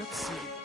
Let's see.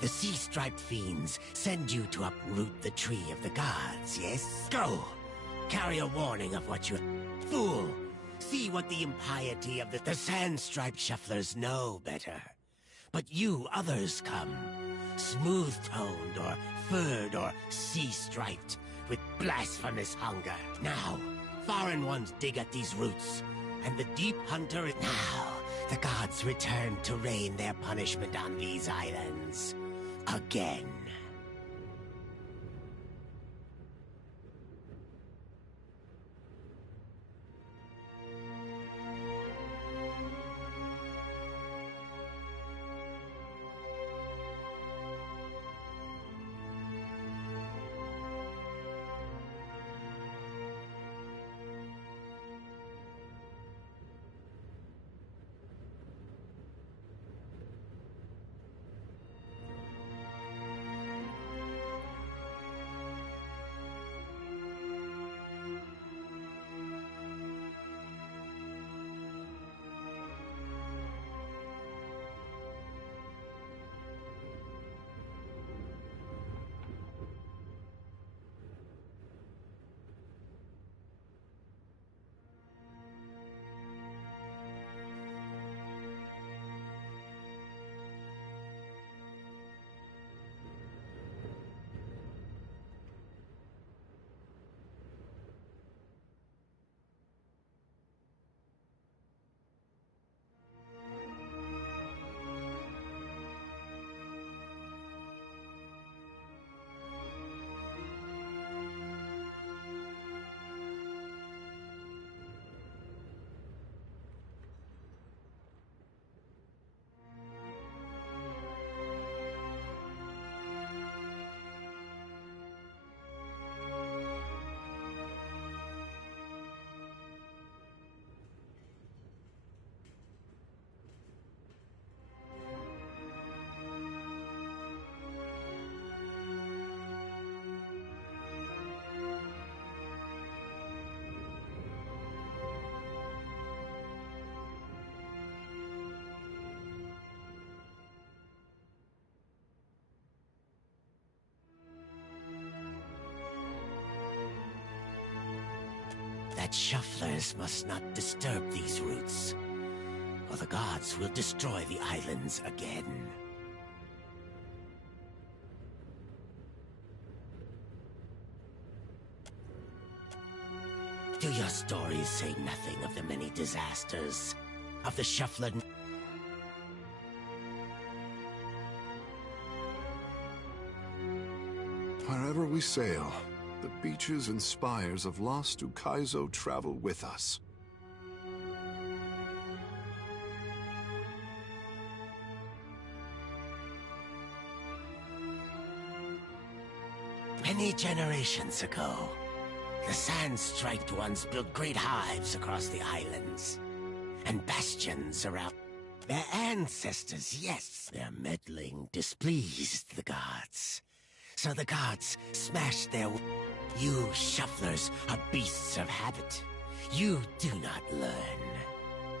The sea-striped fiends send you to uproot the tree of the gods, yes? Go! Carry a warning of what you... Fool! See what the impiety of the sand-striped shufflers know better. But you others come, smooth-toned or furred or sea-striped, with blasphemous hunger. Now, foreign ones dig at these roots, and the deep hunter is... Now, the gods return to rain their punishment on these islands. Again. that shufflers must not disturb these roots, or the gods will destroy the islands again. Do your stories say nothing of the many disasters of the shuffler? Wherever we sail, the beaches and spires of lost Ukaizo travel with us. Many generations ago, the Sand-Striped Ones built great hives across the islands, and bastions around. Their ancestors, yes, their meddling displeased the gods. So the gods smashed their... You shufflers are beasts of habit. You do not learn.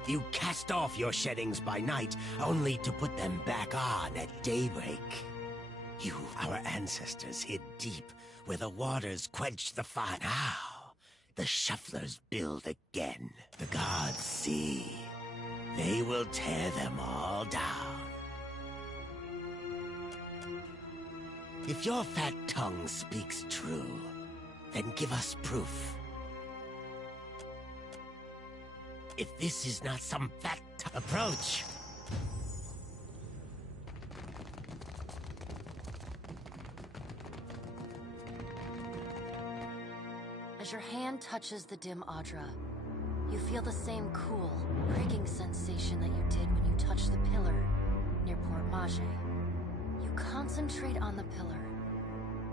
You cast off your sheddings by night, only to put them back on at daybreak. You, our ancestors, hid deep where the waters quenched the fire. Now, the shufflers build again. The gods see. They will tear them all down. If your fat tongue speaks true, then give us proof. If this is not some fat approach. As your hand touches the dim Adra, you feel the same cool, pricking sensation that you did when you touched the pillar near Port Mage. You concentrate on the pillar.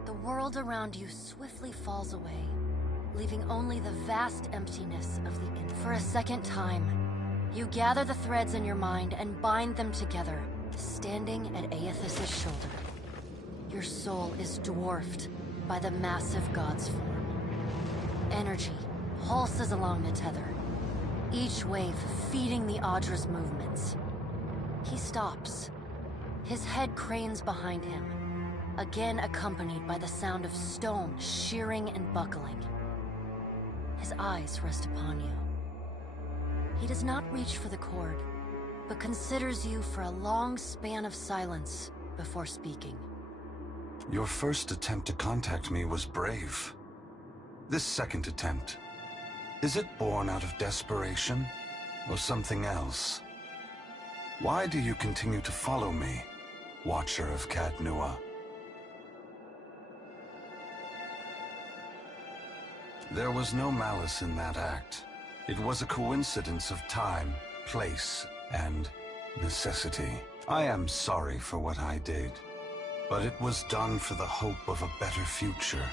The world around you swiftly falls away, leaving only the vast emptiness of the infinite. For a second time, you gather the threads in your mind and bind them together, standing at Aethys' shoulder. Your soul is dwarfed by the massive god's form. Energy pulses along the tether, each wave feeding the Adra's movements. He stops. His head cranes behind him, again accompanied by the sound of stone shearing and buckling. His eyes rest upon you. He does not reach for the cord, but considers you for a long span of silence before speaking. Your first attempt to contact me was brave. This second attempt, is it born out of desperation or something else? Why do you continue to follow me, Watcher of Cadnua? There was no malice in that act. It was a coincidence of time, place, and necessity. I am sorry for what I did, but it was done for the hope of a better future.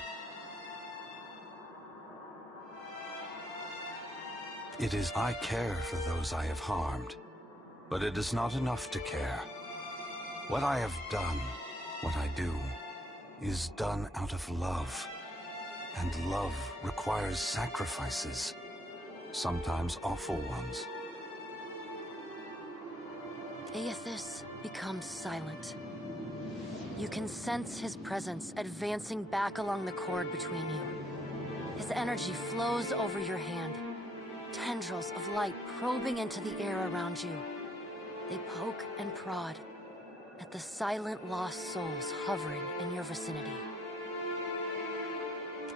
It is I care for those I have harmed, but it is not enough to care. What I have done, what I do, is done out of love. And love requires sacrifices, sometimes awful ones. Aethys becomes silent. You can sense his presence advancing back along the cord between you. His energy flows over your hand, tendrils of light probing into the air around you. They poke and prod at the silent lost souls hovering in your vicinity.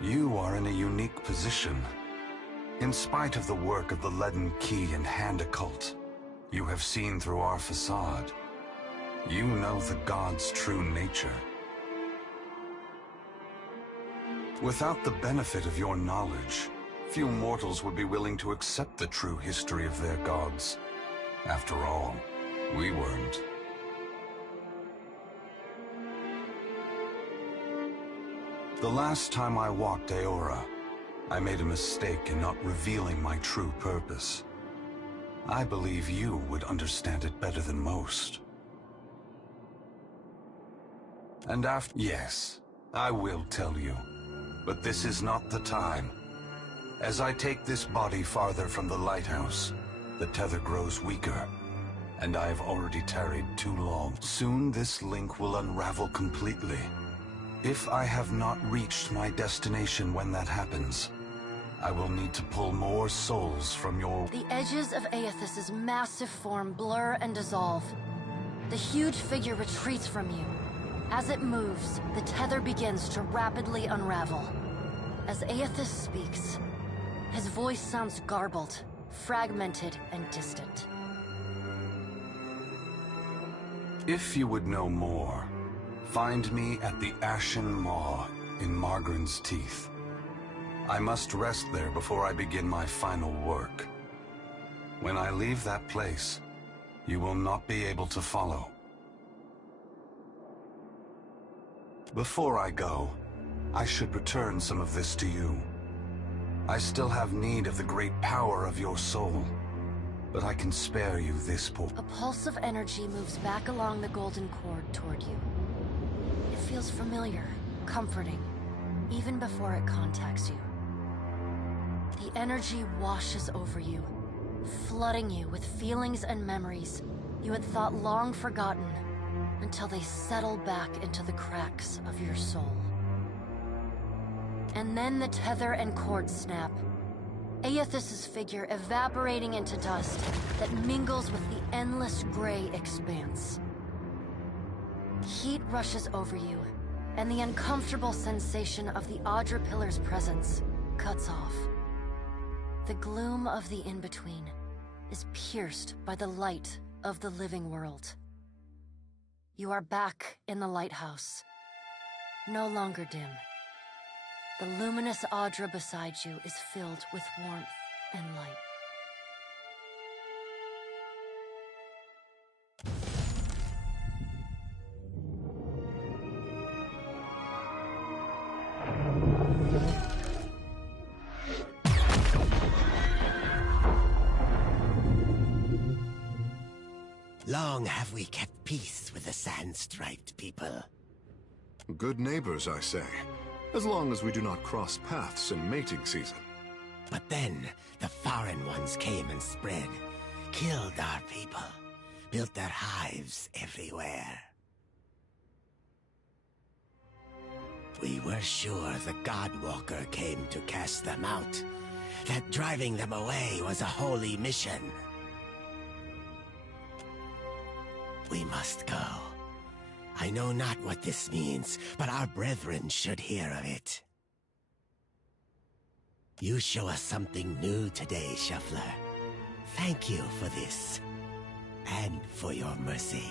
You are in a unique position. In spite of the work of the Leaden Key and Hand Occult, you have seen through our facade. You know the god's true nature. Without the benefit of your knowledge, few mortals would be willing to accept the true history of their gods. After all, we weren't. The last time I walked Eora, I made a mistake in not revealing my true purpose. I believe you would understand it better than most. And after... Yes, I will tell you, but this is not the time. As I take this body farther from the lighthouse, the tether grows weaker, and I have already tarried too long. Soon this link will unravel completely. If I have not reached my destination when that happens, I will need to pull more souls from your... The edges of Aethys's massive form blur and dissolve. The huge figure retreats from you. As it moves, the tether begins to rapidly unravel. As Aethys speaks, his voice sounds garbled, fragmented, and distant. If you would know more, find me at the Ashen Maw in Margren's Teeth. I must rest there before I begin my final work. When I leave that place, you will not be able to follow. Before I go, I should return some of this to you. I still have need of the great power of your soul, but I can spare you this A pulse of energy moves back along the golden cord toward you. It feels familiar, comforting, even before it contacts you. The energy washes over you, flooding you with feelings and memories you had thought long forgotten, until they settle back into the cracks of your soul. And then the tether and cord snap, Aethys's figure evaporating into dust that mingles with the endless gray expanse. Heat rushes over you, and the uncomfortable sensation of the Audra Pillar's presence cuts off. The gloom of the in-between is pierced by the light of the living world. You are back in the lighthouse, no longer dim. The luminous Audra beside you is filled with warmth and light. Long have we kept peace with the sand-striped people. Good neighbors, I say. As long as we do not cross paths in mating season. But then, the foreign ones came and spread, killed our people, built their hives everywhere. We were sure the Godwalker came to cast them out, that driving them away was a holy mission. We must go. I know not what this means, but our brethren should hear of it. You show us something new today, Shuffler. Thank you for this, and for your mercy.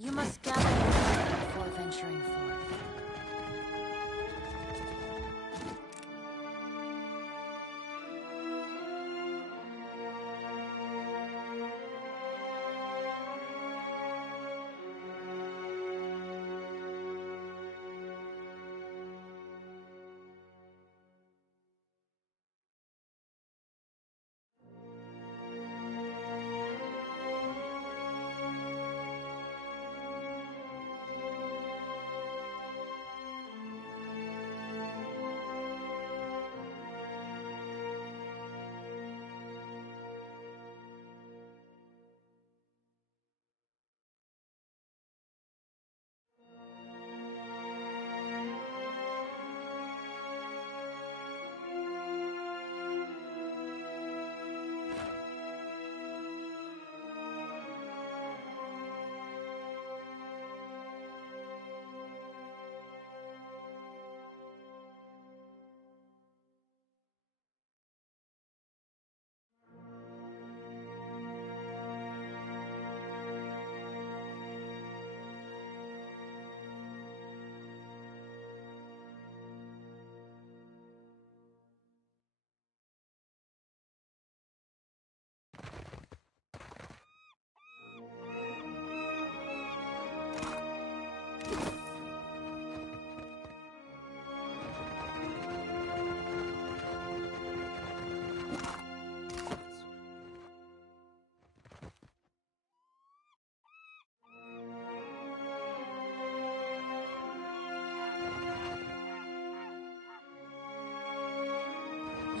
You must gather your strength before venturing forth.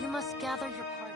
You must gather your party.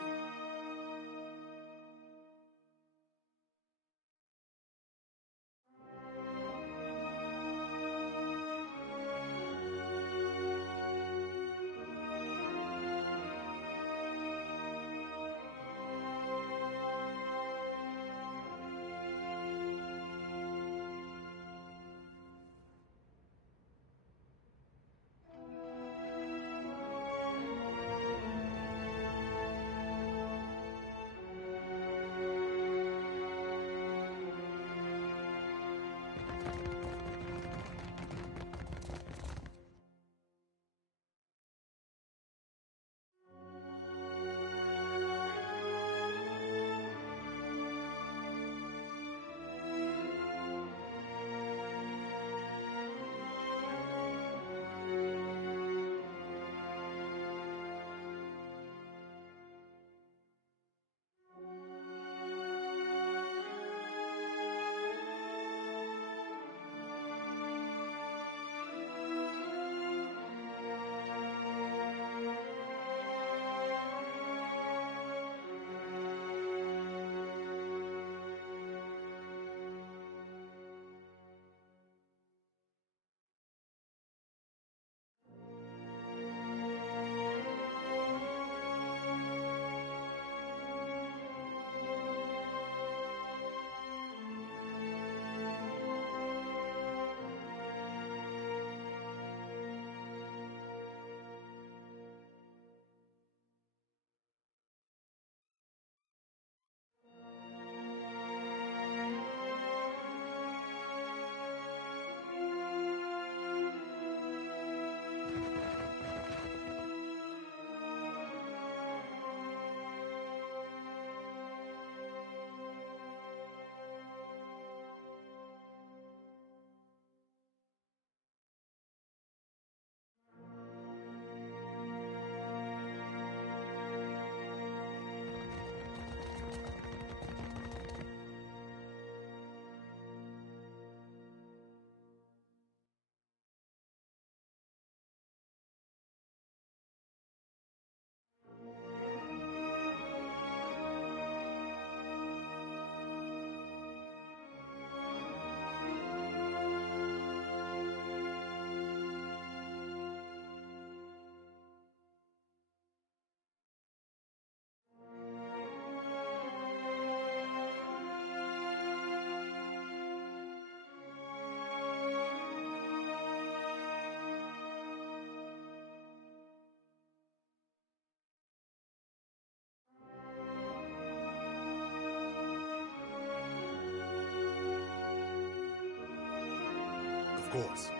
Of course.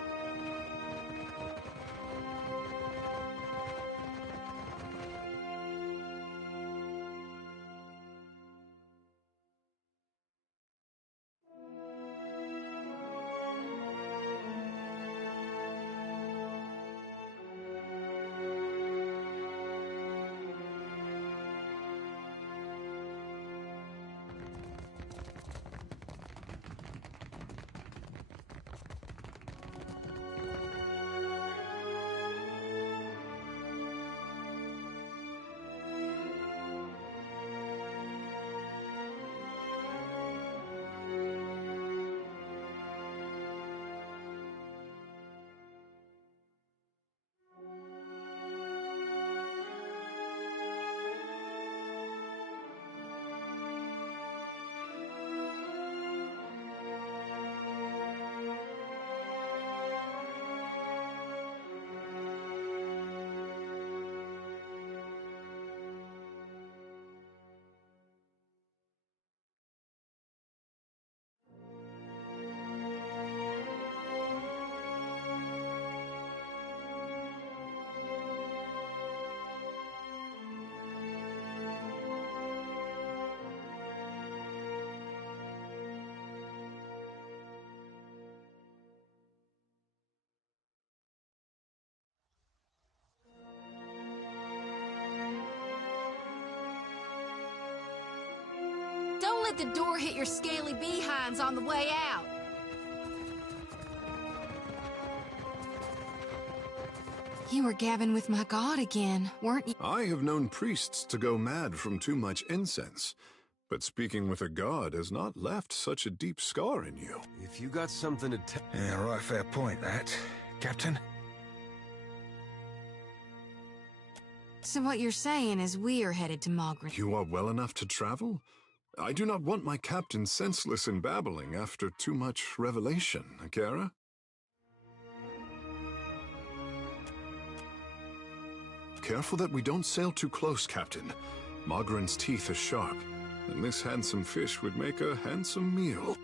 Don't let the door hit your scaly behinds on the way out. You were gabbing with my god again, weren't you? I have known priests to go mad from too much incense, but speaking with a god has not left such a deep scar in you. If you got something to tell... Yeah, right, fair point, that. Captain? So what you're saying is we are headed to Margaret. You are well enough to travel? I do not want my captain senseless and babbling after too much revelation, Akira. Careful that we don't sail too close, Captain. Mogren's teeth are sharp, and this handsome fish would make a handsome meal.